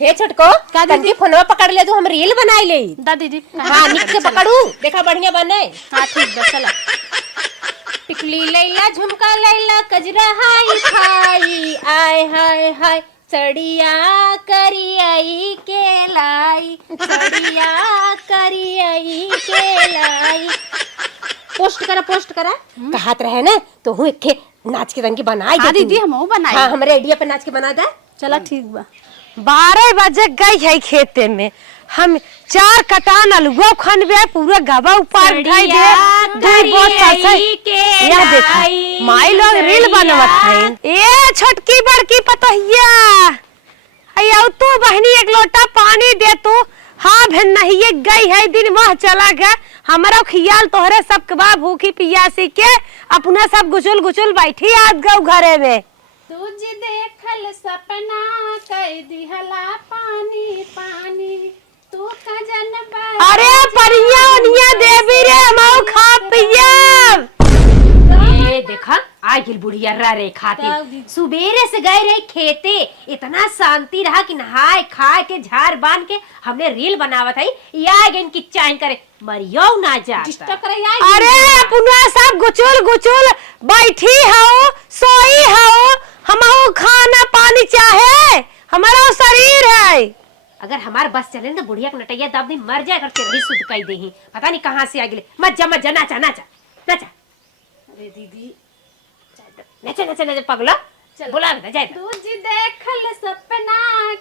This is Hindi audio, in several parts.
हे छोटको कंदी फोनवा पकड़ ले, तू हम रील बनाई ले। दादी जी हाँ निक से पकड़ू, देखा बढ़िया बने। हाँ ठीक है चला। टिकली लैला झुमका लैला कजरा हाई फाई, आय हाय हाय सड़िया करियाई के लाई, सड़िया करियाई के लाई। पोस्ट करा कहत रहे ना तो हूँ एक नाच के रंगी बनाई। हाँ दीदी हम बनाई। हाँ हमारे आइडिया पे नाच के बना दे। चला ठीक बा। 12 बजे गई है खेते में, हम 4 कटान अलुआ खनबे पूरा गवा उपार खाई दे। यह देखा माई लोग रील बनवत है। ए छोटकी बड़की पतोहिया अयो तू बहनी एक लोटा पानी दे तू। हाँ बहन नहीं गई है दिन वह चला गया, हमारा ख्याल तोहरे सब कबा भूखी पियासी के अपना सब गुचुल गुचुल बैठी आज गौ घरे में। तुझ देखल सपना कह दिहला पानी पानी, तू खजन बा। अरे परिया उनिया देवी रे माऊ खा पिया। ए देखा आ गिल बुढ़िया रे खाती सुबेरे से गए रहे खेते, इतना शांति रहा कि नहाए खाए के झाड़ बांध के हमने रील बनावत है। या गेन की चाइन करे मरियो ना जा अरे अपना सब गुचुल गुचुल बैठी हो सोई हो, हमहु खाना पानी चाहे, हमारा शरीर है। अगर हमार बस चले ना बुढ़िया के नटैया दब नहीं मर जाए करके रही सुध कई देही, पता नहीं कहाँ से आ गए। मत जा नाचा नाचा नाचा। अरे दीदी नाचा नाचा नाचा पगला बुला दे जाए। तुझ देखल सपना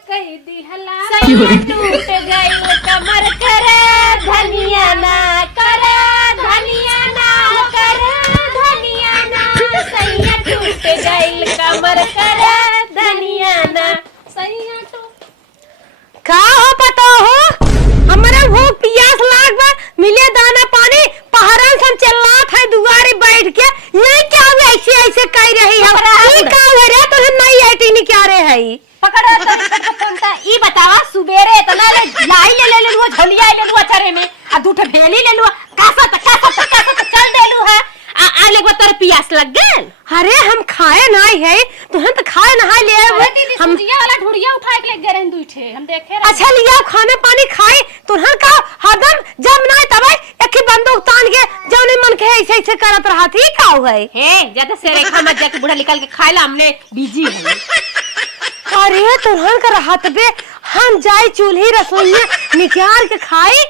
कह दिहला टूट गई कमर करे धनिया ना करे, धनिया ना करे, धनिया ना सैया टूट गई कमर करे धनिया ना सैया टूट। का हो पता हो हमारा भूख प्यास लाग बा, मिले दाना पानी पहरन सन चलत है दुआरे बैठ के। ये क्या ऐसे ऐसे कह रही है? ई का हो रे तो नहीं हटी नहीं क्या रे है? पकड़ तो कोनता ई बतावा सुबेरे इतना लाई ले लुआ झोलिया ले लुआ चरे में आ दूठे भेली ले लुआ कासा त चल देलु है। आ ले बतर प्यास लग गेल। अरे हम खाए नहीं है तुहन तो खाए नहा ले हम सुजिया वाला ढुड़िया उठा के ले गए रहे दूठे हम देखे रहे। अच्छा लिया खाना पानी खाए तुहन का हदम जब ना तब एक बंदूक तान के जौने मन के ऐसे ऐसे करत रहा थी का है। हे ज्यादा से रेखा मत जाके बूढ़ा निकाल के खाए ला, हमने बिजी है। अरे तुरहन कर हाथ बे हम जाए चूल्ही रसोई निकाल के खाई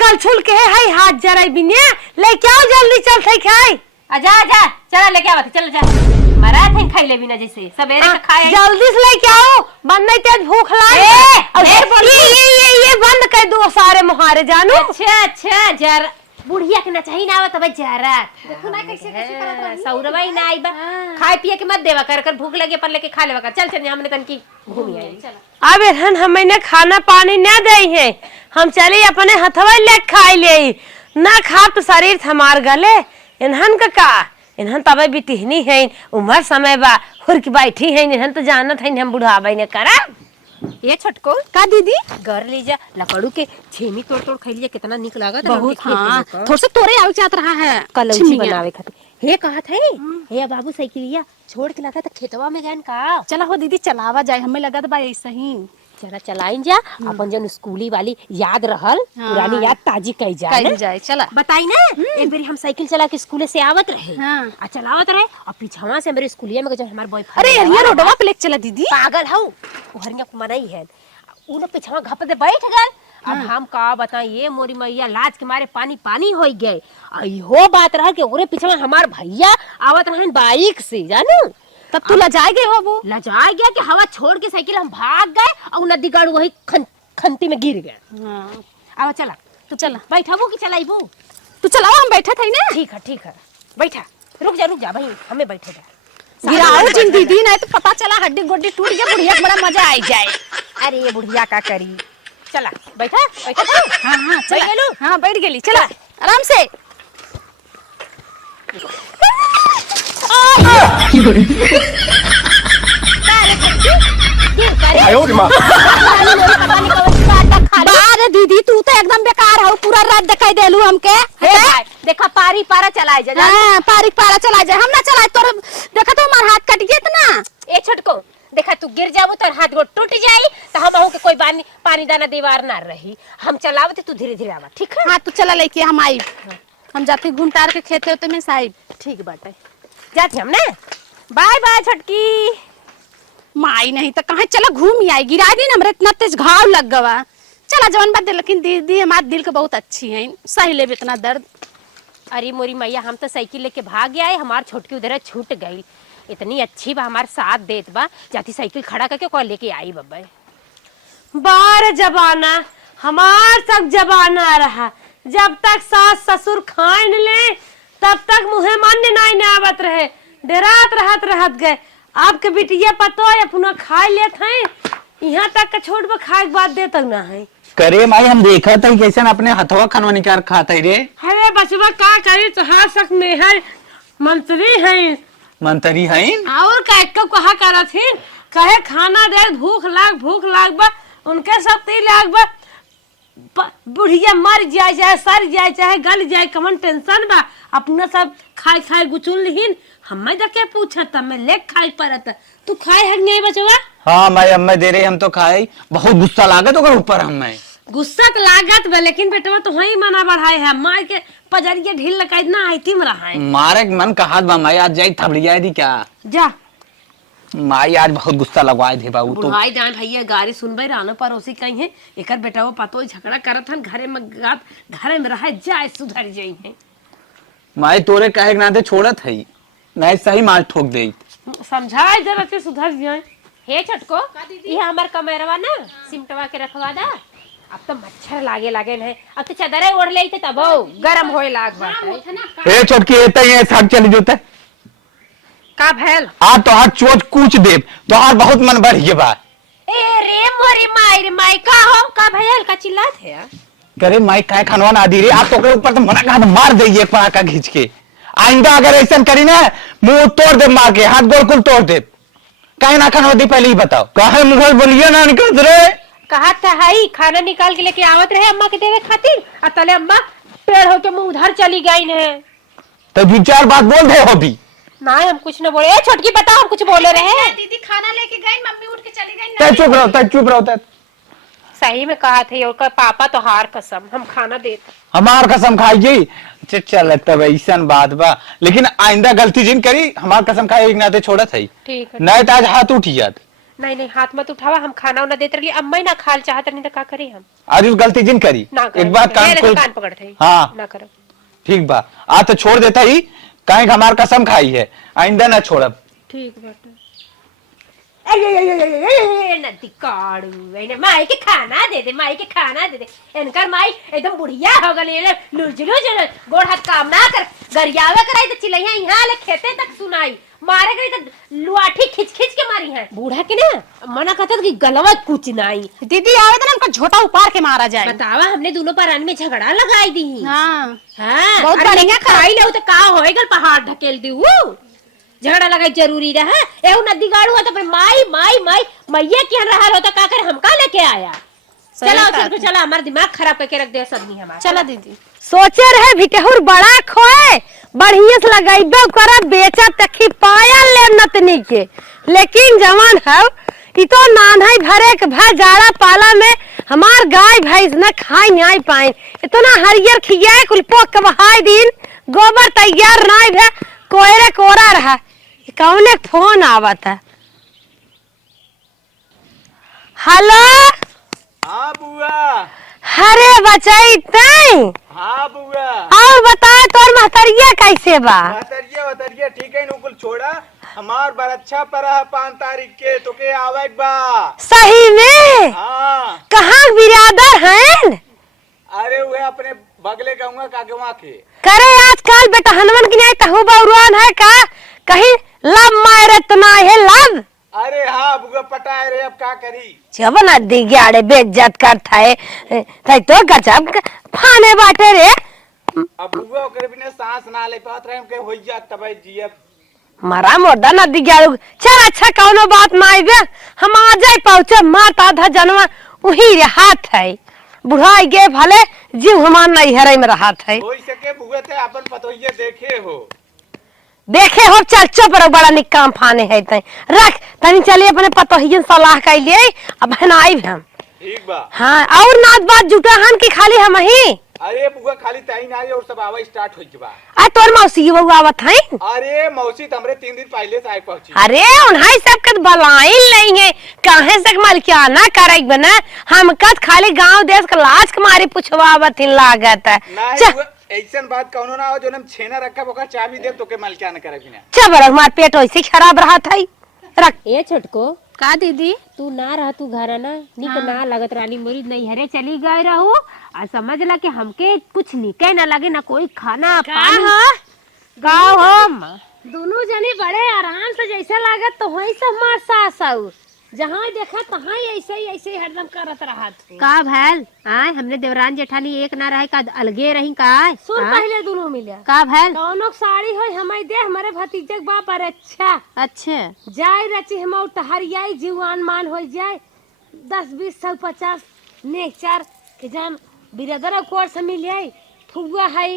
कल छुल के है हाथ जराई बिने ले क्या जल्दी चल थे खाए। आजा आजा चला लेके आवत चल जा मरा थे खाई ले बिना जैसे सवेरे से खाए जल्दी से लेके आओ बंद नहीं तेज भूख लाए। ये बंद कर दो सारे मुहारे जानू। अच्छा जरा बुढ़िया के ना चाहिए ना आवत भाई जरा देखो ना कैसे कैसे करत रही सौरवा ना आईबा। खाए पिए के मत देवा कर भूख लगे पर लेके खा लेवा कर। चल चल हमने तन की घूमी आई। अब एहन हमें खाना पानी न दे है, हम चली अपने हथवा ले खाई ले ना खा तो शरीर हमार गले। इन्हन का इन्हन तबे भी तिहनी है उम्र समय बा हुरक बैठी है, इन्हन तो जानत है हम बुढ़ाबे ने करा। ये छोटको का दीदी घर ले जा लकड़ू के छेमी तोड़ तोड़ खाई लिया कितना निक लागत बहुत। हाँ थोड़ा सा तोरे आउ चाहत रहा है कलौजी बनावे खातिर। हे कहत है हे बाबू साइकिलिया छोड़ के लगा था खेतवा में गन का। चला हो दीदी चलावा जाए, हमें लगा बा ऐसा ही। चला चलाइन जा अपन जन स्कूली वाली याद रहल पुरानी याद ताजी कई जाए। चला बताई ना एक बारी हम साइकिल चला के स्कूले से आवत रहे आ चलावत रहे और पीछवा से मेरे स्कूलिया में जब हमार बॉयफ्रेंड अरे ये रोडवा पे लेके चला दीदी पागल हूं ओहरिया को मनाई है उ लोग पीछवा घप दे बैठ गए। अब हम का बताई ये मोरी मैया लाज के मारे पानी पानी हो गए। इहो बात रहा कि ओरे पीछवा हमार भैया आवत रहन बाइक से जानू। तब तू लजाए गए हो वो लजा गया कि हवा छोड़ के साइकिल हम भाग गए और नदी गाड़ वही खंती में गिर गए। अब चला तो चला बैठबू कि चलाइबू? तू चलाओ हम बैठे थे ना। ठीक है बैठा रुक जा भाई हमें बैठे जा गिराओ जिन दीदी नहीं तो पता चला हड्डी गोड्डी टूट गया बुढ़िया बड़ा मजा आई जाए। अरे ये बुढ़िया का करी। चला बैठा हाँ बैठ गेलू? हाँ बैठ गेली चला आराम से। अरे दीदी तू तो एकदम बेकार हो, पूरा रात दिखाई देलू हमके। देखा पारी पारा चलाए जा। हाँ, पारा चला जाए हम ना चलाए तोर देखा तो हमार हाथ कट गया इतना। ए छोटको देखा तू गिर जाबू तो हाथ गोड़ टूट जाई तो हम आहू के कोई पानी दाना दीवार ना रही। हम चलावते तू धीरे धीरे आवा, ठीक है? हाँ तू चला लेके हम आई, हम जाते घूम टार के खेते होते में साहिब। ठीक बाटे, जाते हम ना। बाय बाय छोटकी। माई नहीं तो कहाँ चला घूम ही आई, गिरा दी ना हमरे इतना तेज घाव लग गवा। चला जवन बात, लेकिन दीदी हमारे दिल के बहुत अच्छी है, सही ले इतना दर्द। अरे मोरी मैया, हम तो साइकिल लेके भाग गए, हमार छोटकी उधर छूट गई। इतनी अच्छी बा, हमार साथ देत बा, जाती साइकिल खड़ा करके कॉल लेके आई बब्बा। बार जबाना हमार सब जबाना रहा, जब तक सास ससुर खाए न ले तब तक मुहे मान्य नाई ने आवत रहे, डरात रहत गए। आपके बिटिया पतो है अपना खाए लेत हैं, यहाँ तक का छोड़ बा खाए के बाद दे तक ना है। करे माई हम देखा था कैसे अपने हथवा खनवा निकाल खाता रे। अरे बचवा का करी, तुहार सक में है मंत्री है, मंत्री है और कहा करत थी, कहे खाना दे, भूख लाग बा, उनके सब ती लाग बा, बुढ़िया मर जाए चाहे सर जाए चाहे गल जाए, कमन टेंशन बा, अपना सब खाए गुचुल लिहिन। हमें जाके पूछा था, मैं ले खाए परत, तू खाए है नहीं बचवा? हाँ माई अम्मा दे रहे हम तो खाए, बहुत गुस्सा लागत ओकर ऊपर हमें। गुस्सा तो लागत बा, लेकिन बेटवा तो वही मना बढ़ाए है, मार के पजरिया ढील लगाई ना आई थी मरा है। मारे मन कहा बा माई आज जाई थबड़िया दी क्या जा माई आज बहुत गुस्सा लगवाए थे बाबू। तो बुढ़ाई जान भैया गाड़ी सुनबे रानो पर ओसी कहीं है, एकर बेटा वो पतो झगड़ा करत हन, घरे में रहे जाए सुधर जाई है। माई तोरे कहे ना दे छोड़त है, नहीं सही मार ठोक दे। समझाए जरा से सुधर जाए। हे छोटको, ये हमार कमेरवा ना सिमटवा के रखवा दा। अब तो मच्छर लागे है, अब तो चादर ओढ़ ले तब गरम होए लाग बाटे। ए छोटकी एते ही साग चली जोते का भैल आ तो हाथ चोट कूच दे, तो हार बहुत मन बढ़ गया बा। ए रे मोरी माई का हो, का भैल का चिल्लात है? करे माई काय खनवा ना दी रे, आप तो के ऊपर तो मना कहा मार दे एक पड़ाका खींच के। आइंदा अगर ऐसा करी ना मुंह तोड़ दे, मार के हाथ गोल कुल तोड़ दे। काहे ना खनवा दी पहले ही बताओ, काहे मुंह बोलिए ना निकल रे। कहा था हाई खाना निकाल के लेके आवत रहे अम्मा के देवे खातिर, और तले अम्मा पेड़ होके मुंह उधर चली गई ने। तो दो चार बात बोल दे हो भी ना, हम कुछ न बोले। छोटकी बता, हम कुछ बोले रहे? दीदी खाना लेके गई, मम्मी उठ के चली गई। तय चुप रहो। सही में कहा थे और पापा तो हार कसम हम खाना देते। हमार कसम खाइए चल तब ऐसा बात बा, लेकिन आइंदा गलती जिन करी हमार कसम खाए एक नाते छोड़ा था। ठीक है, नहीं तो आज हाथ उठी जात। नहीं हाथ मत उठावा, हम खाना उना देते रही, अम्मा ही ना खाल चाहत नहीं तो का करी हम। आज उस गलती जिन करी एक बात कान पकड़ थे। हाँ ना करो, ठीक बा, आज तो छोड़ देता ही, काहे हमार कसम खाई है, आइंदा ना छोड़ब। ठीक बाटे। नदी काड़ू माई के खाना दे दे, माई के खाना दे दे। इनकर माई एकदम बुढ़िया हो गई, लुज गोड़ हाथ काम ना कर, गरियावे कराई तो चिल्लैया यहाँ ले खेते तक सुनाई, मारे गई तो लुआठी खिंच के मारी है। बूढ़ा के ना मना कहता कि गलवा कुछ नहीं। दीदी आवे तो ना उनका झोटा उपार के मारा जाए। बतावा, हमने दोनों परान में झगड़ा लगाई दी। हाँ हाँ, बहुत बढ़िया खाई लो तो का होएगा, पहाड़ ढकेल दी झगड़ा लगाई जरूरी रहा। एहू नदी गाड़ू तो फिर माई मैया क्या रहा होता, का कर हमका लेके आया। चला हमारा दिमाग खराब करके रख दे सदनी हमारा। चला दीदी, सोचे रहे भिटहुर बड़ा खोए, बढ़िया से लगाइबे करा, बेचा तखी पाया ले नतनी के, लेकिन जवान है ई तो नानहाई भरे के भा जाड़ा पाला में हमार गाय भैंस न खाई नहीं पाए, इतना हरियर खियाए कुल पोक के बहाई दिन, गोबर तैयार नहीं भे, कोयरे कोरा रहा। कौन फोन आवत है? हेलो। हाँ बुआ। अरे बचाई तई। हाँ बुआ। और बता तोर महतरिया कैसे बा? महतरिया ठीक है, नुकुल छोड़ा, हमार बरच्छा पड़ा है 5 तारीख के, तो के आवे बा। सही में? हाँ। कहाँ बिरादर हैं? अरे वे अपने बगले कहूँगा कागवा के। करे आजकल बेटा हनुमान की नहीं तहु बउरुआन है का, कहीं लब मारे तो ना है लब। अरे हाँ बुआ पटाए रे, अब क्या करी। जब ना दिगाड़े बेइज्जत करता है, तै तो गजब फाने बाटे रे। अब बुआ ओकरे बिना सांस ना ले पात रहे, के होई जात तबे जियब। मरा मोरदा ना दिगाड़ू, चल अच्छा कौनो बात ना आइबे, हम आ जाए पहुंचे, माता आधा जनवा वही रे हाथ है, बुढ़ाई गे भले जीव हमार नहीं हरे में रहा है। हो सके बुआ ते अपन पतोहिए देखे हो चल चुप रहो, बड़ा निक काम फाने है तय रख तनी, चलिए अपने पतोहियन सलाह कर लिए, अब हनाई हम। ठीक बा। हाँ और नाच बात जुटा हन की खाली हम ही। अरे बुआ खाली ताई ना आई और सब आवा स्टार्ट हो बा। आ तोर मौसी बहू आवत है। अरे मौसी तो हमरे 3 दिन पहले से आए पहुंची। अरे उन्हाई सब कद बलाई नहीं है काहे से मलकियाना करक बना हम कद खाली गांव देश का लाज कमारी पुछवावत हिन लागत है। नहीं बुआ, ऐसन बात कौनो ना हो जो हम छेना रखा ओकर चाबी दे तो के मलकिया न करे बिना। चल हमार पेट वैसे खराब रहा था रख। ए छोटको का दीदी तू ना रह तू घर ना निक ना लगत रानी मोरी नहीं हरे चली गए रहू आ समझ ला कि हमके कुछ निके ना लगे ना कोई खाना पानी का हम दोनों जने बड़े आराम से जैसे लागत तो वही सब मार सास आऊ जहाँ देखा तहाँ ऐसे ही हरदम करत रहत का भैल आय हमने देवरान जेठानी एक ना रहे का अलगे रही का सुन पहले दोनों मिले का भैल दोनों साड़ी होई हमारे दे हमारे भतीजे के बाप अरे अच्छा जाय रची हम टहरियाई जीवान मान हो जाए 10 20 100 50 नेचर के जान बिरदर कोर से मिल जाए फुआ है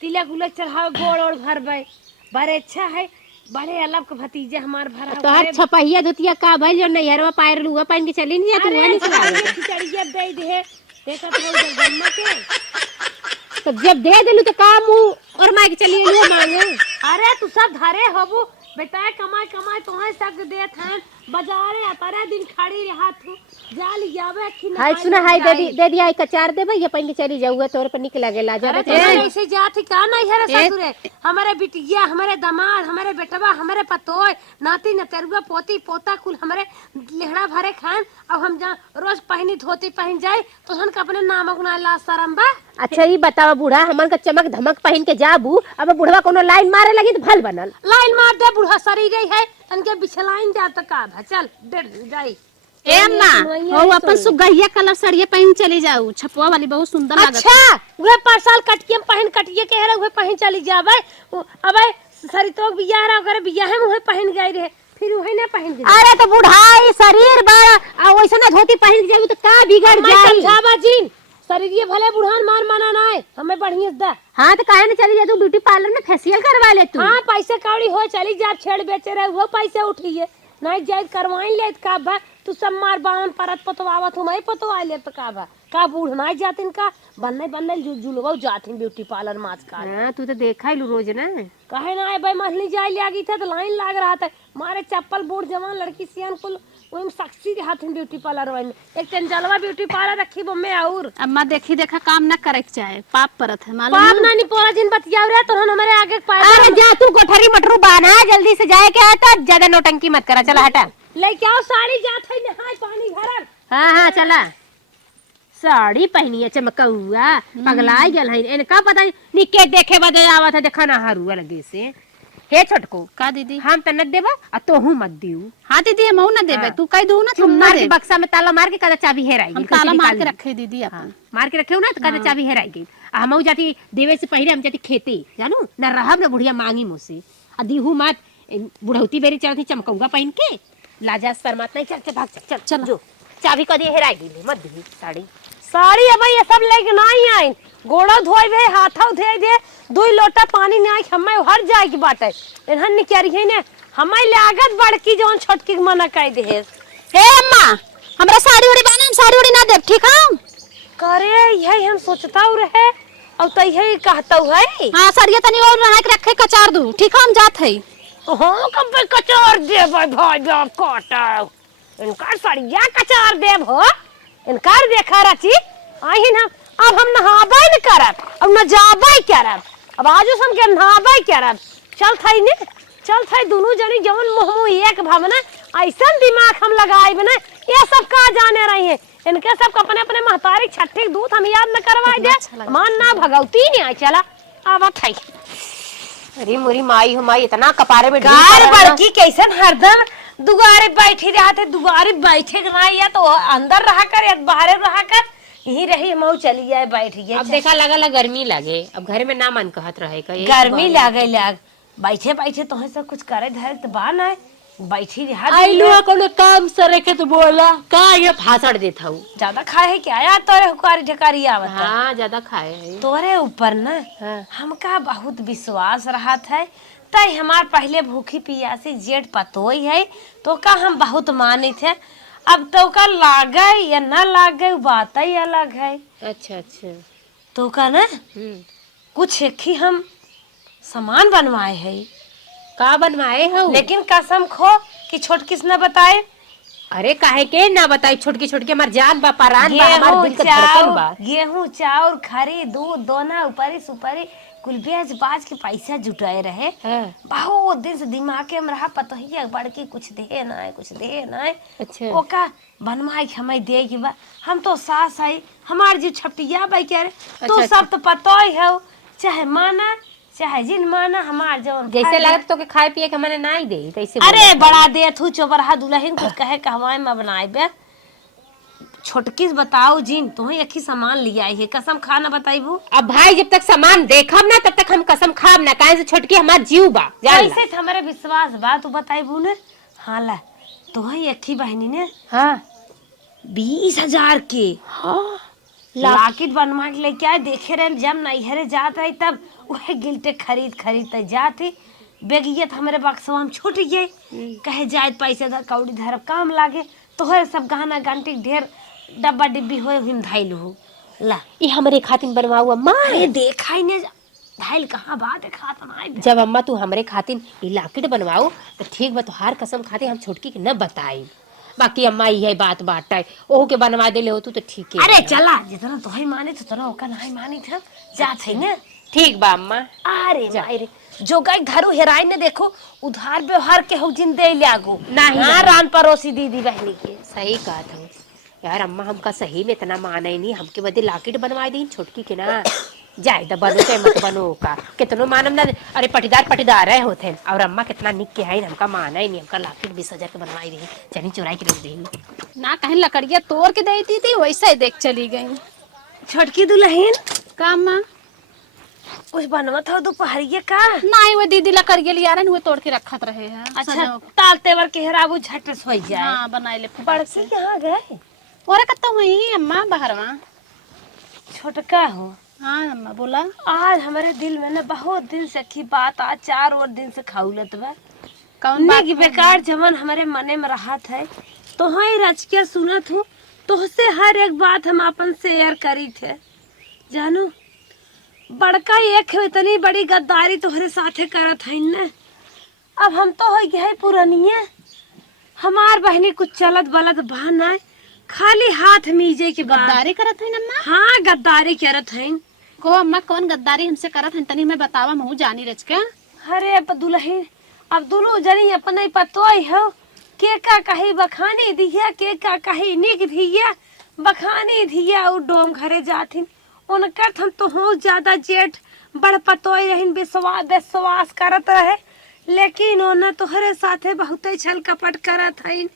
तिलक उलक चढ़ावे गोड़ और भरबे बड़े अच्छा है बड़े अलग के भतीजे हमार भरा तोहर छपहिया धोतिया का भइल जो नैहरवा पायर लुआ पहन के चली नहीं तू नहीं चलावे खिचड़िया दे दे देखत हो जन्म के तो जब दे देलू तो का मुंह और माई के चली लियो मांगे अरे तू सब धरे होबू बेटा कमाई तोहे सब देत हैं बाजारे अतरे दिन खड़ी रहा तू जा लियावे कि हाय सुना हाय दे दिया एक अचार दे भैया पहन के चली जाऊगा तोर पर निक लगेला जा ऐसे जात का नहीं है ससुरे हमारे बिटिया हमारे दामाद हमारे बेटवा हमारे पतोय नाती नतरुआ पोती पोता कुल हमारे लेहड़ा भरे खान अब हम जा रोज पहनी धोती पहन जाए तो हन का अपने नाम गुना ला शरम बा। अच्छा ये बतावा बूढ़ा हमन का चमक धमक पहन के जाबू अब बुढ़वा कोनो लाइन मारे लगी तो भल बनल लाइन मार दे बुढ़ा सरी गई है तनके बिछलाइन जा त का भा चल डेढ़ जाई ए अम्मा हो अपन सुगहिया कलर साड़िया पहन चली जाऊ छपवा वाली बहुत सुंदर लागत। अच्छा वे पार्सल कटिए पहन कटिए के रे वे पहन चली जावे अबे सरितो बियाह रा करे बियाह में वे पहन गई रे फिर वही ना पहन के अरे तो बुढ़ाई शरीर बड़ा आ वैसे ना धोती पहन के जाऊ तो का बिगड़ जाई समझावा जीन शरीर ये भले बुढ़ान मार माना ना है हमें बढ़िया दा। हां तो काहे ना चली जा तू ब्यूटी पार्लर में फेशियल करवा ले तू। हां पैसे कौड़ी हो चली जा छेड़ बेचे रहे वो पैसे उठिए नहीं जाए करवाई ले का बा तू सब मार बावन परत पतवावा तुम ही पतवा ले तो का बूढ़ ना जातिन का बनने जुलवा जातिन ब्यूटी पार्लर माच का। हां तू तो देखा ही रोज ना काहे ना है भाई महली जाए ले गई था तो लाइन लाग रहा था मारे चप्पल बूढ़ जवान लड़की सियान कुल ओम सक्सी हाथ ब्यूटी पार्लर वाले एक चंचलवा ब्यूटी पार्लर रखी बम्मे और अम्मा देखी देखा काम ना करे के चाहे पाप परत है मालूम पाप ना नहीं पोरा जिन बतियाव रे तो हमारे आगे अरे जा तू कोठरी मटरू बाना जल्दी से जाए के आता ज्यादा नौटंकी मत करा चला हटा ले के आओ साड़ी जात है नहाय पानी भरल। हां चला साड़ी पहनी है चमकौआ पगलाई गल है इनका पता निके देखे बदे आवत है देखा ना हरुआ लगे से हे छोटको का दीदी हम त न देबा आ तोहू मत दियो। हां दीदी हम ना देबे तू कह दू ना तुम ना मार के बक्सा में ताला मार के कदा चाबी हेराई हम ताला मार के रखे दीदी अपन मार के रखे ना तो कदा चाबी हेराई गई आ हमऊ जाती देवे से पहले हम जाती खेती जानू न रहब न बुढ़िया मांगी मुसे आ दीहू मत बुढ़ौती बेरी चढ़ती चमकौगा पहन के लाजा शर्मात नहीं चल भाग चल चल जो चाबी कदी हेराई गई मत दी साड़ी अब ये सब लेके नहीं आई गोड़ा धोए हाथा धोए दे 2 लोटा पानी नहीं हमें हर जाए की बात है इन्हन ने क्या रही ने हमें लागत बड़की जोन छोटकी मना कह दे हे अम्मा हमरा साड़ी उड़ी बाना हम साड़ी उड़ी ना देब ठीक है करे यही हम सोचता रहे अब तो यही कहता है। हां साड़िया तनी और रहा के रखे कचार दू ठीक है हम जात है हां कब कचार दे भाई बाप काटा इनका साड़िया कचार देब हो इनकार देखा रची आई ना अब हम नहाबे न करब अब न जाबे करब अब आजो हम के नहाबे करब चल थई ने चल थई दोनों जनी जवन मुंह एक भावना ऐसा दिमाग हम लगाए बना ये सब का जाने रही है इनके सब अपने अपने महतारी छठे दूध हम याद न करवाई दे मान ना भगवती नहीं आई चला अब थई अरे मोरी माई हमारी इतना कपारे में गार बड़की कैसन हरदम दुआरे बैठी रहते दुआरे बैठे ना या तो अंदर रहा कर या बाहर रहा कर यही रही मऊ चली जाए बैठ गई। अब देखा लगा गर्मी लगे अब घर में ना मन कहत रहे गर्मी लगे लग बैठे बैठे तो सब कुछ करे धरे तो बा ना बैठी रहा आइलो कोनो काम सरे के तो बोला का ये भाषण देत हूं ज्यादा खाए है क्या यार तोरे हुकारी ढकारी आवत। हां ज्यादा खाए है तोरे ऊपर ना हमका बहुत विश्वास रहा था तय हमार पहले भूखी पियासी जेठ पतोई है तो का हम बहुत माने थे अब तो का लागे या ना लागे बात ही अलग है। अच्छा अच्छा। तो का ना कुछ एक ही हम सामान बनवाए है, का बनवाए हो? लेकिन कसम खो कि छोटकिस न बताए। अरे काहे के ना बताई, छोटकी छोटकी हमार जान बा, परान बा, हमार दिल के धड़कन बा। गेहूं चाउर खरी दूध दोना ऊपरी सुपरी कुल बेच बाज के पैसा जुटाए रहे। हाँ। बहुत दिन से दिमाग में रहा पता ही बड़की कुछ दे ना है, कुछ दे ना है। अच्छा। ओका बनवाई हमें दे के बा, हम तो सास है हमार जी छपटिया बाई कह रहे तो अच्छा, सब तो पता ही है, चाहे माना चाहे जिन माना हमार जवन जैसे लगत तो के खाए पिए के मने नहीं दे तैसे। अरे बड़ा दे थू चोबरहा दुल्हन कुछ कहे कहवाए में बनाए बे। छोटकी बताओ जिन तुम एक ही सामान लिया है, कसम खा ना बताइबू। अब भाई जब तक सामान देखब ना तब तक हम कसम खाब ना, काहे से छोटकी हमार जीव बा जान ला। कैसे हमारे विश्वास बा तू बताइबू ने। हाँ ला तुम एक ही बहनी ने हाँ 20,000 के लाकिट बनवा के लेके आए। देखे रहे जब नैहरे जात रही तब वह गिल्टे खरीद जाती बेगियत हमारे बक्सवा में छूट गए। कहे जाए पैसे धर कौड़ी धर काम लागे तोहरे सब गहना गंटी ढेर डब्बा डिब्बी हो हिम धाइलू हो ला। ये हमरे खातिर बनवाऊ अम्मा। अरे देखा ही ने धाइल कहाँ बात है खाता ना। जब अम्मा तू हमरे खातिर ये लाकिट बनवाओ तो ठीक बा, तोहार कसम खातिर हम छोटकी के न बताई। बाकी अम्मा यही बात बाटा है ओहो के बनवा देले हो तू तो ठीक है। अरे चला जितना तो ही माने तो तना ओका नहीं मानी था जात है ना। ठीक बा अम्मा। अरे माई रे जो गई घरू हेराई ने देखो उधार व्यवहार के हो जिन दे लागो नहीं, हाँ रान पड़ोसी दीदी बहनी के। सही कहा था यार अम्मा, हमका सही में इतना माना ही नहीं, हमके बदे लाकिट बनवा दी छोटकी के ना। जाए द बनो चाहे मत बनो का कितनो मानम ना। अरे पटीदार रहे होते हैं और अम्मा कितना निक के है हमका माना ही नहीं। हमका लाकिट 20,000 के बनवाई रही चनी चुराई के रख दी ना कहीं लकड़िया तोड़ के देती थी वैसे ही देख चली गई। छोटकी दुल्हन काम माँ कुछ बनवत हो दोपहरिए का। नहीं वो दीदी लकड़िया लिया रहे वो तोड़ के रखत रहे हैं। अच्छा ताल तेवर के हेराबू झट से हो जाए। हाँ बनाए ले बड़की कहाँ गए। और कत्ता हुई अम्मा बाहरवा। छोटका हो। हाँ अम्मा बोला। आज हमारे दिल में ना बहुत दिन से की बात आज 4 और दिन से खाउलत बा। कौन बात निक बेकार जवन हमारे मने में रहा है तो ही रच के सुनत हूँ तुहसे हर एक बात हम अपन शेयर करी थे। जानो बड़का एक है इतनी बड़ी गद्दारी तुम्हारे साथे करत है न। अब हम तो हो गए पुरानिया हमार बहनी कुछ चलत बलत बहन है खाली हाथ मीजे के बाद गद्दारी करत है अम्मा। हाँ गद्दारी करत है। को अम्मा कौन गद्दारी हमसे करत है तनी मैं बतावा महू जानी रच के। अरे अब दुल्हन अब दोनों जनी अपन ही पतो ही हो के का कही बखानी दिया के का कही निक दिया बखानी दिया और डोम घरे जाथिन उनकर हम तो हो ज्यादा जेठ बड़ पतोई रहिन विश्वास करत रहे लेकिन ओना तोहरे साथे बहुत छल कपट करत हइन।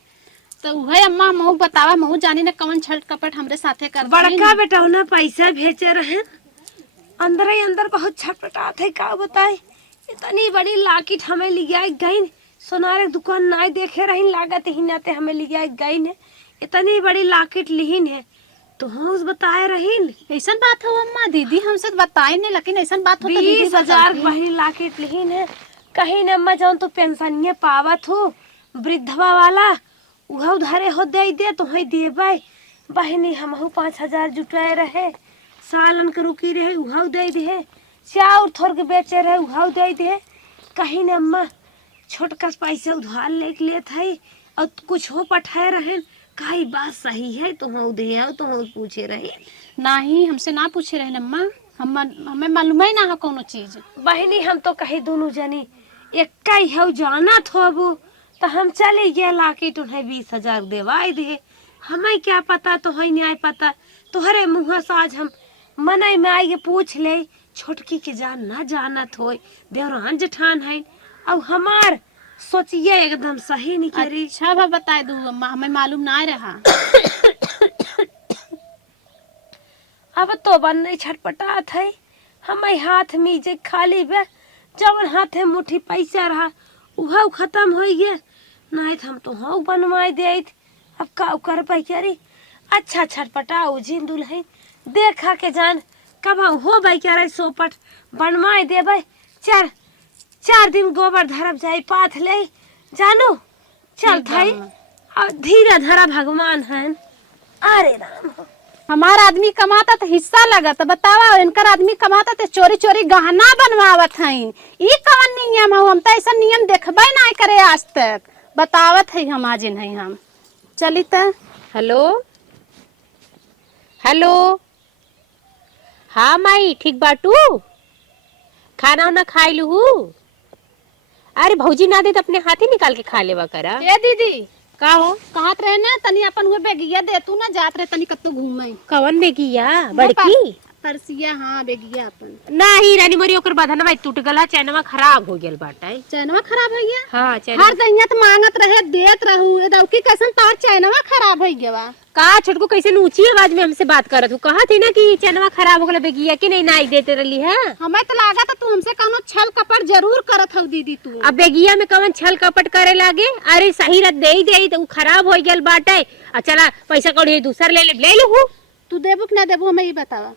तो वही अम्मा महू बतावा महू जानी ने कौन छल कपट हमरे साथे कर बड़का बेटा उन्हें पैसा भेजे रहे अंदर ही अंदर बहुत छटपटात है का बताए। इतनी बड़ी लाकिट हमें लिया गई सोनारे दुकान नहीं देखे रही लागत ही नाते हमें लिया गई ने इतनी बड़ी लाकिट लिहिन है तो हम बताए रहीन। ऐसा बात हो अम्मा दीदी हमसे तो बताए नहीं लेकिन ऐसा बात हो तो दीदी 20,000 बहनी लाकिट लिहिन है कहीं न अम्मा जान तो पेंशनिया पावत हो वृद्धवा वाला वह उधारे हो दे तो ही देबे बहनी हम 5,000 जुटाए रहे सालन के रुकी रहे वह दे चाउर थोड़ के बेचे रहे वह दे कहीं न अम्मा छोटका पैसा उधार लेके लेत है और कुछ हो पठाए रहे काई बात सही है तो हम दे आओ तो हम पूछे रहे नहीं हमसे ना पूछे रहे अम्मा हमें मालूम ही ना है कोनो चीज। बहनी हम तो कही दोनों जनी एक ही है जाना थोबू तो हम चले गए लाकिट उन्हें 20,000 देवाई दे हमें क्या पता तो है नहीं पता तुहरे मुँह से आज हम मनई में आई पूछ ले छोटकी के जान ना जानत हो देवरान जेठान है अब हमार सोचिए एकदम सही नहीं करी। अच्छा बा बताए दू अम्मा हमें मालूम ना रहा। अब तो बन नहीं छटपटात है हमें हाथ मीजे खाली बे जब हाथ में मुट्ठी पैसा रहा वह खत्म हो गया नहीं तो हम तो हाँ बनवाई दे अब का कर पाई क्यारी अच्छा छटपटाओ जिन दुल्हन देखा के जान कब हो भाई क्या रहे सोपट बनवाई दे भाई 4 दिन गोबर धरब जाई पाथ ले जानो चल थाई धीरे धरा भगवान है। अरे राम, हमारा आदमी कमाता तो हिस्सा लगत, बतावा इनकर आदमी कमाता तो चोरी चोरी गहना बनवावत हईन। ई कौन नियम है? हम तो ऐसा नियम देखबे नहीं करे आज तक। बतावत है हम आज नहीं हम चली त। हेलो हेलो, हाँ माई ठीक बाटू, खाना वाना खाई लू? अरे भौजी ना दे तो अपने हाथ ही निकाल के खा लेवा करा। ए दीदी का हो? कहत रहे ना तनी अपन हुए बेगिया दे तू ना, जात रहे तनी कत्तो घूमे कवन बेगिया बड़की? तरसिया। हाँ बेगिया अपन नाही रानी मोरी ओकर बधनवा टूट गला, चैनवा खराब हो गेल बाटे। चैनवा खराब है गया? हाँ चैन हर दहिया तो मांगत रहे देत रहू, ए दौकी कैसन तार चैनवा खराब है गया। का छोटको कैसे ऊंची आवाज में हमसे बात करत हूँ? कहा थी ना कि चैनवा खराब हो गला बेगिया कि नहीं नाई देते रही है। हमें तो लागा था तू हमसे कौनो छल कपट जरूर करत हऊ दीदी तू। अब बेगिया में कवन छल कपट करे लागे? अरे सही रत दे तो खराब हो गेल बाटे। चला पैसा कौड़ी दूसर ले लू। तू देबू कि ना देबू हमें ये बतावा।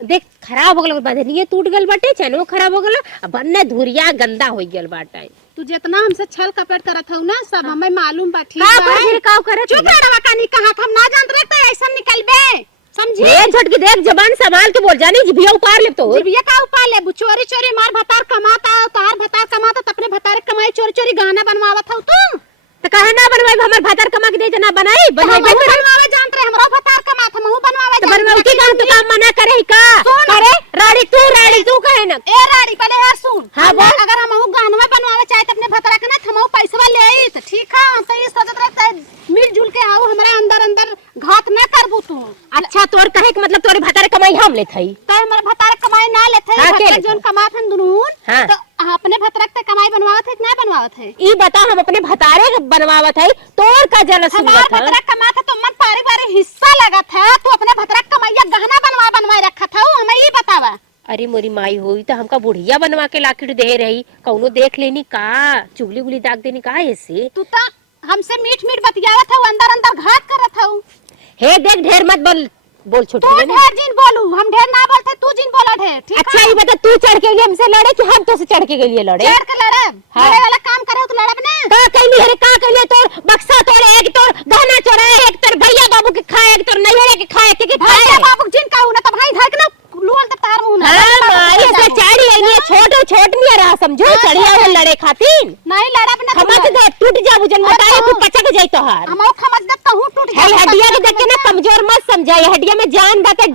देख खराब हो गल, बंधनिया टूट गल बाटे, चैनो खराब हो गल, अब बन्ना धुरिया गंदा हो गल बाटे। तू जितना हमसे छल कपट करत हऊ ना सब हमें मालूम बा। ठीक का बा? कर का करे? चुप रहा कानी कहा हम ना जानत रहे त ऐसा निकलबे, समझी? ए झटके देख, जबान संभाल के बोल, जानी जिभिया उतार ले तो। जिबिया का उपा ले चोरी चोरी मार भतार कमाता, तार भतार कमाता, त अपने भतार कमाई चोरी चोरी गाना बनवावत हऊ तू। तो कहे ना बनवाई, हमर भातार कमा के दे ना बनाई बनवावे जानत रहे, हमरा भतार कमात हम बनवावे तो बनवाऊ की काम? तो काम मना करे का? करे राड़ी तू कहे ना। ए राड़ी पहले यार सुन। हाँ बोल। अगर हम गानवा बनवावे चाहे त अपने भतार के ना हम पैसा ले आई त ठीक है। हम तो ये सोचत रहे मिलजुल के आओ, हमरा अंदर अंदर घात ना करबू तू। अच्छा तोर कहे के मतलब तोरे भातार कमाई हम लेत हई? तो हमरा भतार कमाई ना लेत है, हाँ, भतार के जोन कमात हन दुनून। हाँ। तो अपने भतार के कमाई बनवावत है कि ना बनवावत है? ई बता, हम अपने भतारे बनवावत हई, तोर का जलस हमार सुनत भतरा कमात है तो मन पारिवारिक हिस्सा लगत है। तू अपने भतरा कमाइया गहना बनवा रखत है, हमें ये बतावा। अरे मोरी माई होई तो हमका बुढ़िया बनवा के लाकिट दे रही, कौनो देख लेनी का चुगली उगली दाग देनी का ऐसे? तू तो हमसे मीठ मीठ बतियावत है, अंदर अंदर घात करत है। हे देख ढेर मत बोल छोटी तू बहन। ढेर जिन बोलू, हम ढेर ना बोलते, तू जिन बोला ढेर। ठीक अच्छा है? ये बता, तू चढ़ के लिए हमसे लड़े कि हम तो से चढ़ के लिए लड़े? चढ़ के लड़ब। हाँ। लड़े वाला काम करे तो लड़ब ना। का कहली? अरे का कहली? तोर बक्सा तोड़े, एक तोर गहना चोरे, एक तोर भैया बाबू के खाए, एक तोर नैहरे के खाए, के भैया खाए। बाबू जिन कहू ना तो भाई धक ना लूल त तार मुंह ना। हां माई से चढ़ी आई, छोट नहीं रहा समझो, चढ़ी आओ लड़े खातिर। नहीं लड़ब ना। खमत दे टूट जाबू जन मोटाई तू पचक जाई तोहार। हम खमत दे कहूं टूट है हड्डिया के देख के ना कमजोर मत समझाई, हड्डिया में जान बाटे।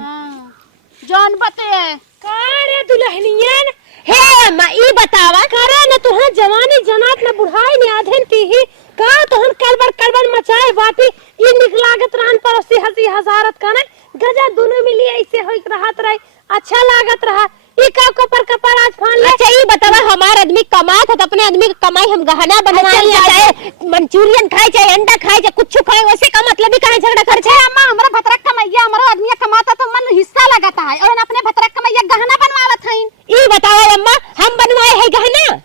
जान बते का रे दुल्हनियन? हे मां ई बतावा करे न तुहा जवानी जनात न बुढ़ाई ने आधेन पीही का तोहन कलबड़ मचाए बाटी ई निकलागत रहन पर हंसी हजारत का नहीं गजा दोनों मिली ऐसे होइत रहत रहे, अच्छा लागत रहा। ई का कपर आज फान ले। अच्छा ई बतावा, हमार आदमी कमात है तो अपने आदमी की कमाई हम गहना बनवाई, चाहे मंचूरियन खाए, चाहे अंडा खाए, चाहे कुछ खाए, वैसे का मतलब ही काहे झगड़ा कर छे? अम्मा हमरा भतरा कमाइया, हमरा आदमी कमाता तो मन हिस्सा लगाता है और अपने भतरा कमाइया गहना बनवावत हईन। ई बतावा अम्मा, हम बनवाए है गहना?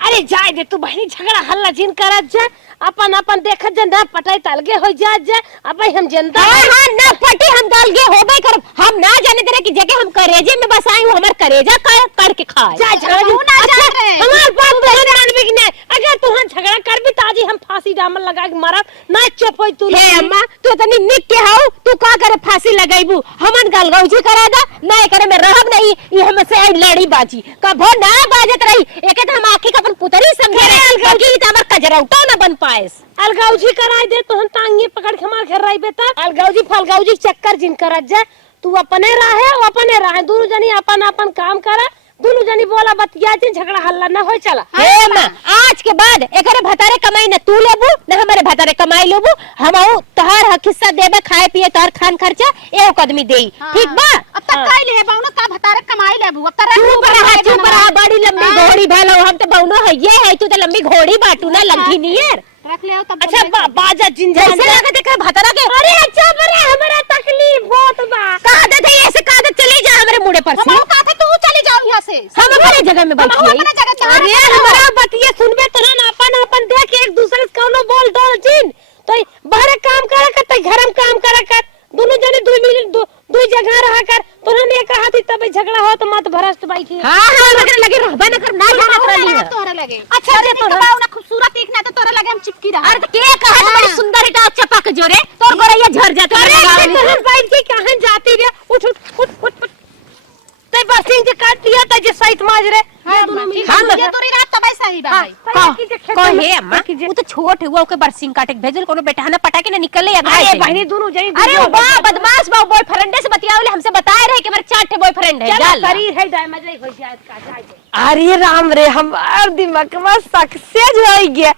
अरे जाए दे तू बहनी, झगड़ा हल्ला जिन करत जा, अपन देखत जा ना पटाई तलगे हो जा। अब हम जनता हां ना पटी हम दलगे होबे करब। हम ना जाने दे कि जगह हम करेजे में बसाई हूं, हमर करेजा कर के खाए। जा झगड़ा ना जान रहे। हमार बाप बहन मानबे कि नहीं? अगर तू झगड़ा करबी त आज हम फांसी डामल लगा के मारब ना। चुप होई तू। हे अम्मा तू तनी निक के हाउ, तू का करे फांसी लगाइबू? हमन गलगौजी करा दा ना, करे में रहब नहीं। ई हमसे लड़ी बाजी कभो ना बाजत रही, एके त हम आखी का अपन पुतरी समझे रे अलगौजी त हमर कजरौटा ना बन पाएस। अलगाउजी कराई दे तो हम टांगे पकड़ के मार घर रही बेटा। अलगाउजी फलगाउजी चक्कर जिन करत जा, तू अपने राहे दोनों जनी अपन काम करा, दोनों जनी बोला बतिया जे झगड़ा हल्ला ना हो। चला हे अम्मा आज के बाद एकरे भतारे कमाई ना तू लेबू ना हमारे भतारे कमाई लेबू, हमहू तोहार हक हिस्सा देबे, खाए पिए तोहार खान खर्चा एक आदमी देई। ठीक बा? अब तक काई ले बाऊ ना का भतारे कमाई लेबू। अब तक चुप रहा, बड़ी लंबी घोड़ी भेलो, हम तो बहुनो है तू तो लंबी घोड़ी बाटू ना लंघी नियर। रख ले तब। अच्छा बाजा जिंजा जैसे लगा देखे भतारा के। अरे अच्छा बरे हमरा तकलीफ बहुत बा। कहा दे थे ऐसे कहा दे चली जा हमरे मुड़े पर से। हम का थे तू चली जाओ यहां से। हम अपने जगह में बैठी हम अपने जगह जा। अरे हमरा बतिया सुनबे तो ना अपन देख एक दूसरे से कौनो बोल दो जिन तो बाहर काम करे कर, घर में काम करे कर, दोनों जने दो जगह रहा कर, तोहने एक हाथी तब झगड़ा हो तो मत भ्रष्ट बैठी। हां लगे रहबे ना कर, ना जाना रहली है। तोहरे लगे अच्छा जे तोरा ना खूबसूरत दिखना तो तोरा लगे हम चिपकी रहा। अरे के कहत बड़ी आज रे हम ये तोरी रात तब सही बा भाई कहे अम्मा वो तो छोट हुआ ओके बरसिंग काटे के भेजल कोनो बेटा ना पटा के ना निकले या अरे बहनी दोनों जनी अरे वो बा बदमाश बा बॉयफ्रेंड से बतियावले हमसे बताए रहे कि मेरे 4 बॉयफ्रेंड है चल शरीर है डाय मजे हो जाए का जाए। अरे राम रे हमार दिमाग में सक्सेस हो गया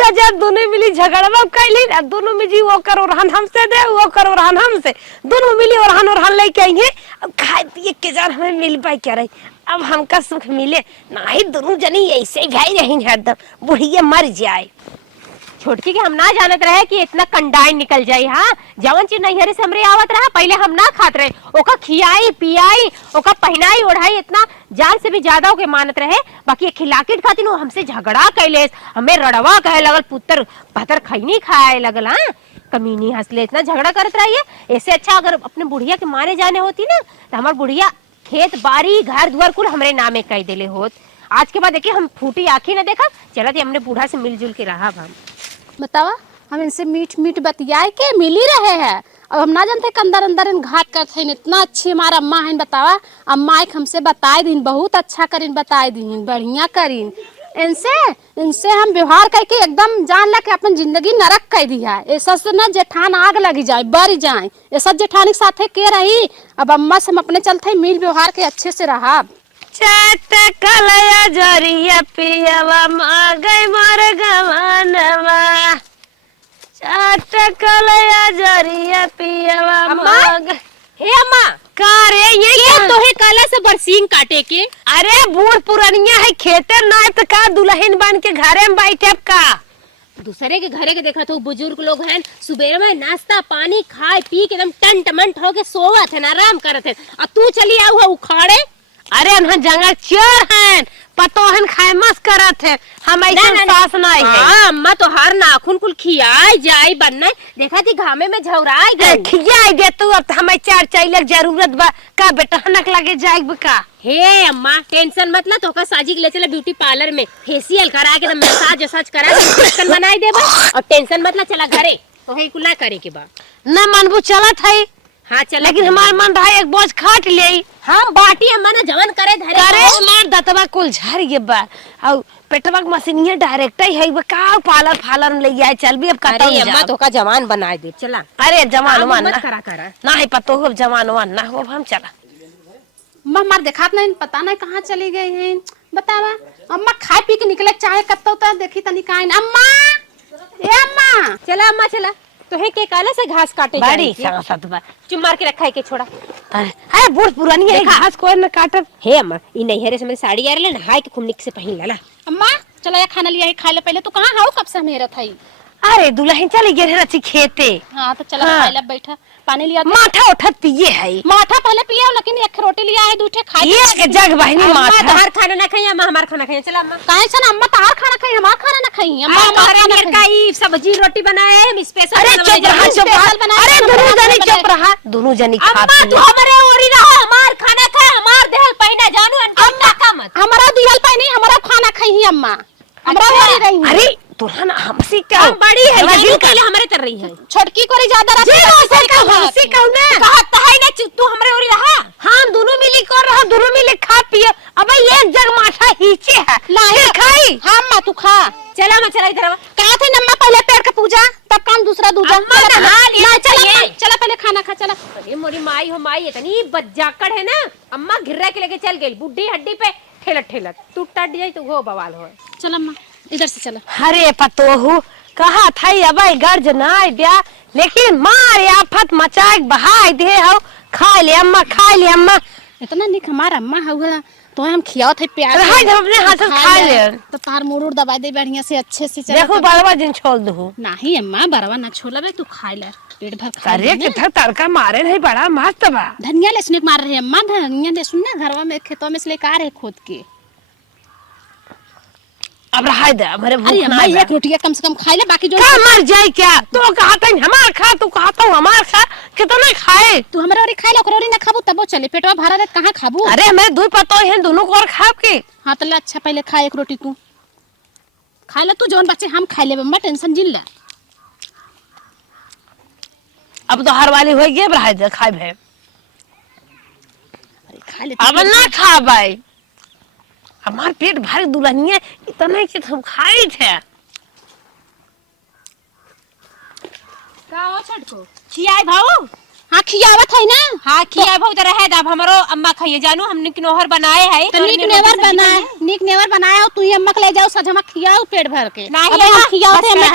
गजब दोनों मिली झगड़वा कैली ना दोनों मिली वो करो रहन हमसे दे वो करो रहन हमसे दोनों मिली और रहन लेके आई है। अब खाए पिए के जान हमें मिल पाई क्या रही अब हमका सुख मिले नहीं दोनों जनी ऐसे ही भाई रही हरदम बुढ़िया मर जाए। छोटकी के हम ना जानत रहे कि इतना कंडाइन निकल जाई। हाँ जवन चीज नैहरे से हमरे आवत रहा पहले हम ना खात रहे ओका खियाई पियाई ओका पहनाई ओढ़ाई इतना जान से भी ज्यादा ओके मानत रहे। बाकी खिलाकिट खातिर वो हमसे झगड़ा कैले हमें रड़वा कहे लगल पुत्र पतर खैनी खाए लगल। हाँ कमीनी हंसले इतना झगड़ा करत रहिए। ऐसे अच्छा अगर अपने बुढ़िया के मारे जाने होती ना तो हमार बुढ़िया खेत बाड़ी घर द्वार कुल हमरे नामे कह देले होत। आज के बाद देखिए हम फूटी आंखें ना देखा चला हमने बूढ़ा से मिलजुल के रहा। हम बतावा हम इनसे मीठ बतियाए के मिल ही रहे हैं। अब हम ना जानते कि अंदर अंदर इन घात करते हैं। इतना अच्छी हमारा अम्मा है बतावा अम्मा एक हमसे बताए दिन बहुत अच्छा करीन बताए दिन बढ़िया करीन। इनसे हम व्यवहार करके एकदम जान ला के अपन जिंदगी नरक कर दिया है। ऐसा से ना जेठान आग लगी जाए बढ़ जाए ऐसा जेठानी के साथे के रही। अब अम्मा से हम अपने चलते मिल व्यवहार के अच्छे से रहा। कलया जरिया पियावा मागई मर गवानवा चाट कलया जरिया पियावा माग हे अम्मा का रे ये तो है काला से बरसीन काटे के। अरे बूढ़ पुरानिया है खेते ना तो का दुल्हन बन के घरे में बैठे का दूसरे के घरे के देखा तो बुजुर्ग लोग हैं सुबह में नाश्ता पानी खाए पी के एकदम टन टमंट होके सोवत है आराम करत है और तू चली आऊ है उखाड़े। अरे हम जंगल चोर हैं पतोहन खाए मस्त करत है हम ऐसे सास नहीं है। हाँ अम्मा तो हर नाखून कुल खियाई जाई बनना देखा थी घामे में झौराई गई खियाई दे तू अब हमें 4 चाइलक जरूरत बा का बेटा हनक लगे जाए का। हे अम्मा टेंशन मत ला तो का साजी के ले चला ब्यूटी पार्लर में फेशियल करा के मसाज वसाज करा के बनाई देबा और टेंशन मत ला चला घरे तो है कुला करे के बा ना मनबू चलत है। हाँ चल लेकिन हमार मन रहा एक बोझ खाट ले हम बाटी अम्मा ना जवन करे धरे अरे मार दतवा कुल झर ये बा और पेटवा के मशीनिया डायरेक्ट ही है का पार्लर फालर में ले जाए चल भी अब कतौ अरे अम्मा तो का जवान बनाए दे चला। अरे जवान मान मत करा करा ना है पतो हो जवान मान ना हो हम चला। अम्मा हमार देखात नहीं पता नहीं कहाँ चली गई हैं बतावा। अम्मा खाए पी के निकले चाहे कब तक देखी तनी काइन अम्मा ए अम्मा चला अम्मा चला तो है के काला से घास काटे बड़ी सत बा चुम मार के रखा है के छोड़ा। अरे बूढ़ पुरानी है घास कोई न काटब। हे अम्मा ई नैहरे से मेरी साड़ी आरले नहाए के खुमनिक से पहन लाला। अम्मा चला ये खाना लिया है खा ले पहले तो कहाँ हाउ कब से मेरा था। अरे दुल्हन चली गए रची खेते। हाँ तो चला हाँ। खा ले बैठा पानी लिया माथा उठत पिए है माथा पहले पिया लेकिन एक रोटी लिया है दूठे खाई एक जग बहनी अम्मा माथा तहार खाना ना खाई अम्मा हमार खाना खाई चला अम्मा काहे से ना अम्मा तार खाना खाई हमार खाना ना खाई अम्मा हमारे घर का ई सब्जी रोटी बनाए हम स्पेशल अरे चुप रहा चुप रहा अरे दोनों जनी चुप रहा दोनों जनी खा अम्मा तू हमारे ओरी रहो हमार खाना खा हमार देहल पहिना जानू अम्मा का मत हमारा दियल पे नहीं हमारा खाना खाई ही अम्मा हमरा वाली रही है। अरे तुरहन हमसे क्या हम बड़ी है जानू पहले हमारे तर रही है छोटकी कोरी ज्यादा जे हमसे कहू ना कहता है ना तू हमरे ओरी रहा हम दोनों मिली कर रहा दोनों मिली खा पिए अब एक जग माथा हीचे है नहीं खाई हाँ अम्मा तू खा चला मैं चला इधर कहा थे अम्मा पहले पेड़ का पूजा तब काम दूसरा दूजा अम्मा कहाँ ले चला चला पहले खाना खा चला। अरे मोरी माई हो माई इतनी बज्जाकड़ है ना अम्मा घिर्रा के लेके चल गई बुड्ढी हड्डी पे ठेलत ठेलत तू टट जाई तो वो बवाल हो। चल अम्मा इधर से चलो। अरे पतोहू कहा था अब गर्ज ना दिया लेकिन मार आफत मचाए बहाई दे हो खा ले अम्मा इतना निक हमारा अम्मा हुआ तो हम खियाओ थे प्यार रहा जब अपने हाथ से खा ले तो तार मुरूर दबाई दे बढ़िया से अच्छे से चला देखो बारवा दिन छोड़ दो नहीं अम्मा बरवा ना छोला बे तू खा ले पेट भर खा अरे किधर तड़का मारे नहीं बड़ा मस्त बा धनिया लहसुन मार रहे अम्मा धनिया लहसुन ना घरवा में खेतों में से लेकर आ रहे खोद के। अब रहा दे हमारे भूख अरे अम्मा ना एक रोटी कम से कम खाई ले बाकी जो क्या मर जाए क्या तो कहता है हमार खा तू कहता हूँ हमार खा कितना खाए तू हमारे और खाई ले ओकरे ना खाबू तब चले पेटवा भरा रहे कहाँ खाबू। अरे हमारे दो पतो हैं दोनों को और खाब के हाँ तो अच्छा पहले खा एक रोटी तू खा ले तू जौन बच्चे हम खाई ले अम्मा टेंशन जिल ले। अब तो हर वाली हो गई रहा दे खाए भे अरे खा ले अब ना खा भाई हमार पेट भारी दुल्हनिया इतना कि हम खाई थे। का हो छटको खियाई भाऊ? हाँ खियावत है ना। हाँ खियाई भाऊ तो रहे दा हमारो अम्मा खाइए जानू हमने किनोहर बनाए है तो नीक नेवर बनाया हो तू ही अम्मा के ले जाओ सजमा खियाओ पेट भर के। नहीं अबे हम खियाओ थे अम्मा।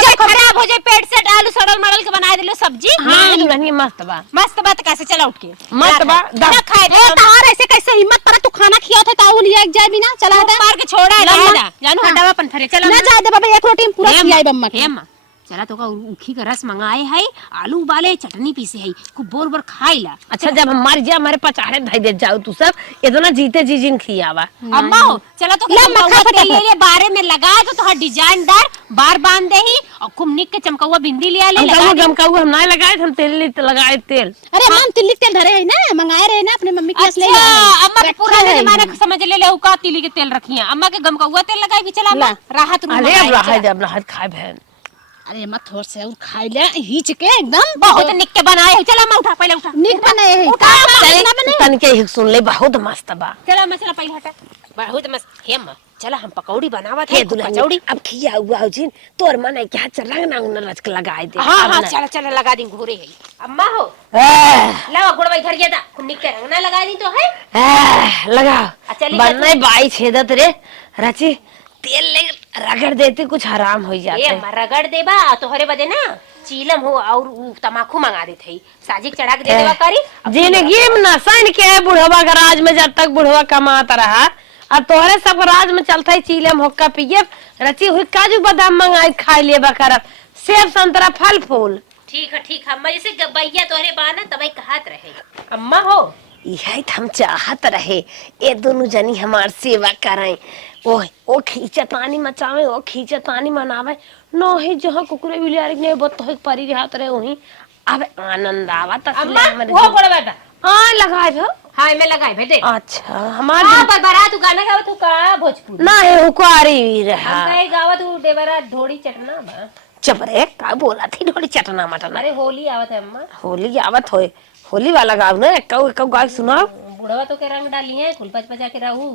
जब खराब हो जाए पेट से आलू सड़ल मड़ल के बना दिलो सब्जी। हाँ दुल्हनिया मस्त बा। मस्त बात कैसे चला उठ के मस्त बा। ना खाए ए तार ऐसे कैसे हिम्मत पर तू खाना खियाओ थे ताऊ लिया एक जाए बिना चला दे मार के छोड़ा है दा जानू हटावा अपन फरे चला ना जाए दे बाबा एक रोटी में पूरा खियाई अम्मा के। अम्मा चला तो का उखी का रस मंगाए है आलू उबाले चटनी पीसे है खूब बोर बोर खाइला। अच्छा जब हम मर जा हमारे पचाड़े धई दे जाओ तू सब इतना जीते जी जिन खियावा। अम्मा हो चला तो ले बारे में लगा तो हर डिजाइनदार बार बांध दे ही और खूब निक के चमकौआ बिंदी लिया ले लगा दे। हम नहीं लगाए हम तेल लगाए तेल। अरे हम तिल्ली तेल धरे है ना मंगाए रहे ना अपने मम्मी के पास ले अम्मा के पूरा जमाना समझ ले ले का तिली के तेल रखिया अम्मा के गमकौआ तेल लगाई भी चला राहत अरे अब राहत खाए बहन। अरे मत थोड़ से और खाई ले हिच के एकदम बहुत निक के बनाए है चला मैं उठा पहले उठा निक बनाए है तन के ही सुन ले बहुत मस्त बा। चला मैं चला पहले हटा बहुत मस्त हे अम्मा चला हम पकौड़ी बनावत हे है दुल्हनिया अब खिया हुआ जिन तोर मन है क्या चल रंग ना रच के लगाए दे। हां हां चला चला लगा दी घोरे है अम्मा हो लाओ गुड़वा इधर गया था कुन्नी के रंग ना लगा दी तो है लगा बनने बाई छेदत रे रची तेल ले रगड़ देते कुछ हराम हो जाते। ए अम्मा रगड़ देबा तोहरे बदे ना चीलम हो और तमाकू मंगा दे थई साजिक चढ़ा के दे देवा करी जिंदगी में नसन के बुढ़वा का राज में जब तक बुढ़वा कमाता रहा अब तोहरे सब राज में चलता है चीलम होक्का पिए रची हुई काजू बादाम मंगाई खाई ले बकर सेब संतरा फल फूल। ठीक है अम्मा जैसे गबैया तोहरे बाना तबई कहत रहे अम्मा हो यही हम चाहत रहे ये दोनों जनी हमार सेवा करें ओ खींचतानी मचावे ओ खींचतानी मनावे नो ही जहाँ कुकुरे बिलारी ने बत हो परी रहत रहे वही अब आनंद आवत अम्मा वो गोड़वा दा हां लगाए भो हां मैं लगाए भे दे। अच्छा हमार हां बरबरा तू गाना गावत तू का भोजपुरी ना है हुकारी रहा हम कहे गावत तू देवरा ढोड़ी चटना बा चुप रे का बोला थी ढोड़ी चटना मटना। अरे होली आवत है अम्मा होली आवत होए होली वाला गाव ना एक गाय सुनाओ। बुढ़वा तो के रंग डाली है फूल पच पचा के रहू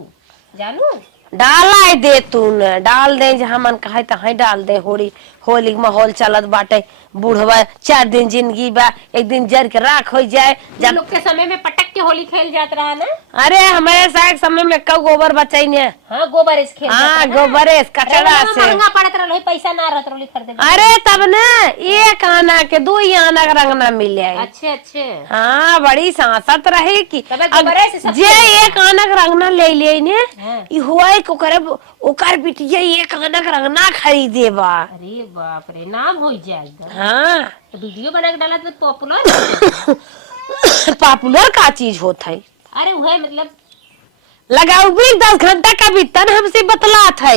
जानू डाला दे तू न डाल दे जहाँ मन कहे तहाँ डाल दे होली होली के माहौल चलत बाटे बुढ़वा 4 दिन जिंदगी बा एक दिन जर के राख हो जाए जब लोग के समय में पटक के होली खेल जात रहा ना। अरे हमारे साथ समय में कब गोबर बचाई ने हाँ गोबर इस खेल हाँ गोबर इस कचरा से महंगा पड़त रहा पैसा ना रहत रही खरीदे। अरे तब न एक आना के 2 आना का रंग ना मिल जाए। अच्छे हाँ बड़ी सांसत रहे की जे एक आना का रंग ना ले ले ने हाँ। हुआ ओकर बिटिया एक आना का रंग ना खरीदे बा। अरे बाप रे नाम हो जाएगा। हाँ वीडियो बना के डाला तो पॉपुलर पॉपुलर का चीज होता है। अरे वह मतलब लगाओ भी 10 घंटा का बीतन हमसे बतलात है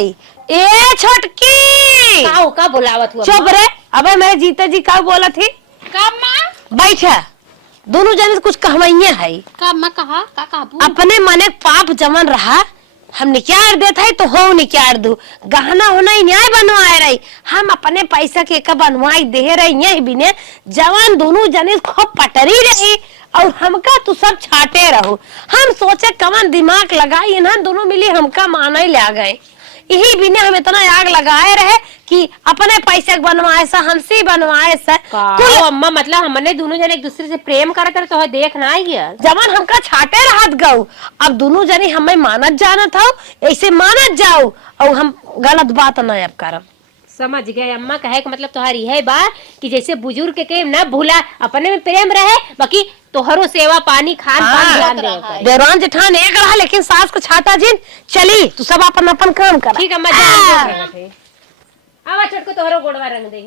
ए छोटकी का बुलावत हुआ चुप रे अबे मैं जीता जी का बोला थी बैठ दोनों जने कुछ कहवैया है का मैं कहा का अपने मने पाप जमन रहा हम निकाल देते है तो हो निकाल दू गहना होना ही न्याय बनवाए रही हम अपने पैसा के का बनवाई दे रही यही बिने जवान दोनों जने खूब पटरी रही और हमका तू सब छाटे रहो हम सोचे कमन दिमाग लगाई ना दोनों मिली हमका माना ही ले गए यही बिने हम इतना आग लगाए रहे कि अपने पैसे बनवाए सा हमसे बनवाए सा अम्मा मतलब हमने दोनों जने एक दूसरे से प्रेम करत रहे तो देख ना आई गया जवान हमका छाटे रहत गऊ अब दोनों जने हमें मानत जानत हो ऐसे मानत जाओ और हम गलत बात ना अब करब। समझ गए अम्मा कहे का मतलब तुम्हारी है बात कि जैसे बुजुर्ग के न भूला अपने में प्रेम रहे बाकी तोहरो सेवा पानी खान पान ध्यान दे। देवरान जेठान एक रहा लेकिन सास को छाता जिन चली तू सब अपन अपन काम कर। ठीक अम्मा जा आवा चटको तोहरो गोड़वा रंग दे।